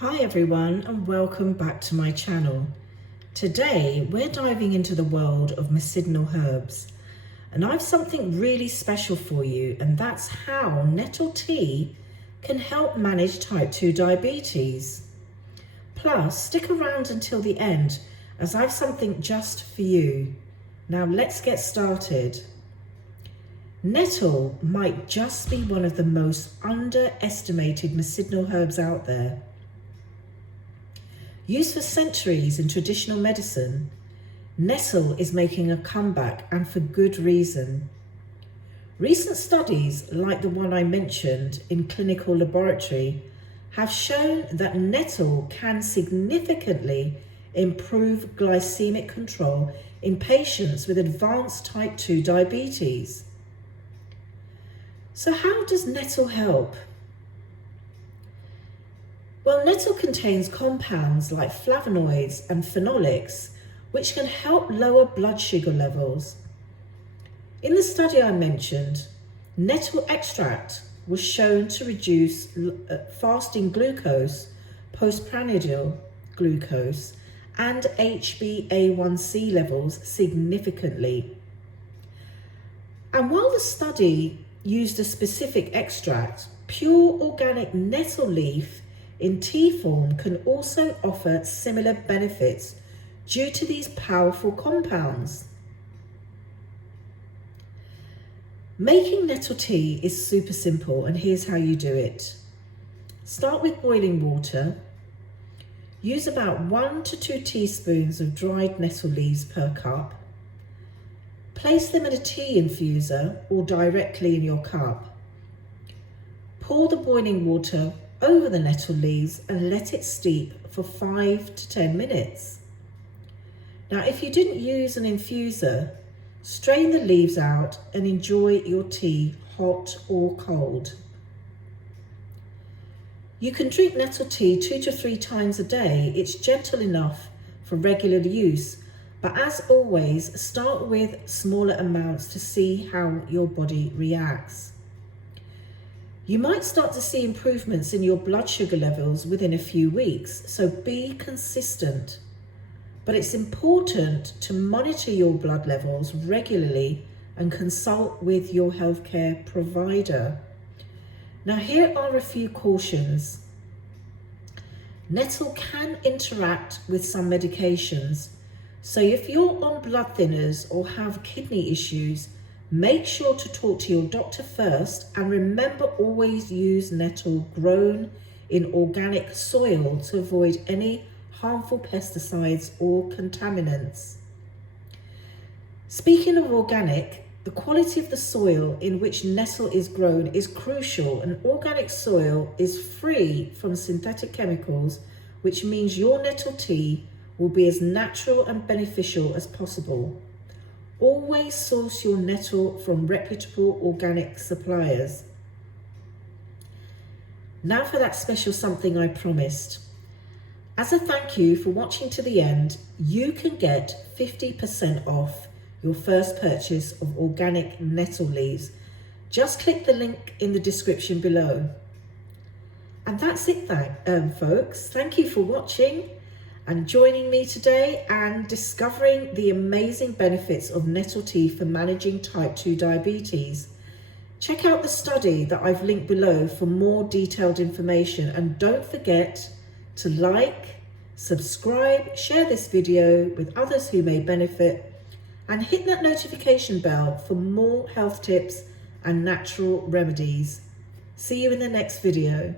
Hi everyone and welcome back to my channel. Today we're diving into the world of medicinal herbs and I've something really special for you, and that's how nettle tea can help manage type 2 diabetes. Plus stick around until the end as I've something just for you. Now let's get started. Nettle might just be one of the most underestimated medicinal herbs out there. Used for centuries in traditional medicine, nettle is making a comeback, and for good reason. Recent studies, like the one I mentioned in clinical laboratory, have shown that nettle can significantly improve glycemic control in patients with advanced type 2 diabetes. So how does nettle help? Well, nettle contains compounds like flavonoids and phenolics, which can help lower blood sugar levels. In the study I mentioned, nettle extract was shown to reduce fasting glucose, postprandial glucose, and HbA1c levels significantly. And while the study used a specific extract, pure organic nettle leaf in tea form can also offer similar benefits due to these powerful compounds. Making nettle tea is super simple, and here's how you do it. Start with boiling water. Use about 1 to 2 teaspoons of dried nettle leaves per cup. Place them in a tea infuser or directly in your cup. Pour the boiling water over the nettle leaves and let it steep for 5 to 10 minutes. Now, if you didn't use an infuser, strain the leaves out and enjoy your tea hot or cold. You can drink nettle tea 2 to 3 times a day. It's gentle enough for regular use, but as always, start with smaller amounts to see how your body reacts. You might start to see improvements in your blood sugar levels within a few weeks, so be consistent. But it's important to monitor your blood levels regularly and consult with your healthcare provider. Now, here are a few cautions. Nettle can interact with some medications, so if you're on blood thinners or have kidney issues, make sure to talk to your doctor first, and remember, always use nettle grown in organic soil to avoid any harmful pesticides or contaminants. Speaking of organic, the quality of the soil in which nettle is grown is crucial, and organic soil is free from synthetic chemicals, which means your nettle tea will be as natural and beneficial as possible. Always source your nettle from reputable organic suppliers. Now for that special something I promised. As a thank you for watching to the end, you can get 50% off your first purchase of organic nettle leaves. Just click the link in the description below. And that's it, folks. Thank you for watching and joining me today and discovering the amazing benefits of nettle tea for managing type 2 diabetes. Check out the study that I've linked below for more detailed information, and don't forget to like, subscribe, share this video with others who may benefit, and hit that notification bell for more health tips and natural remedies. See you in the next video.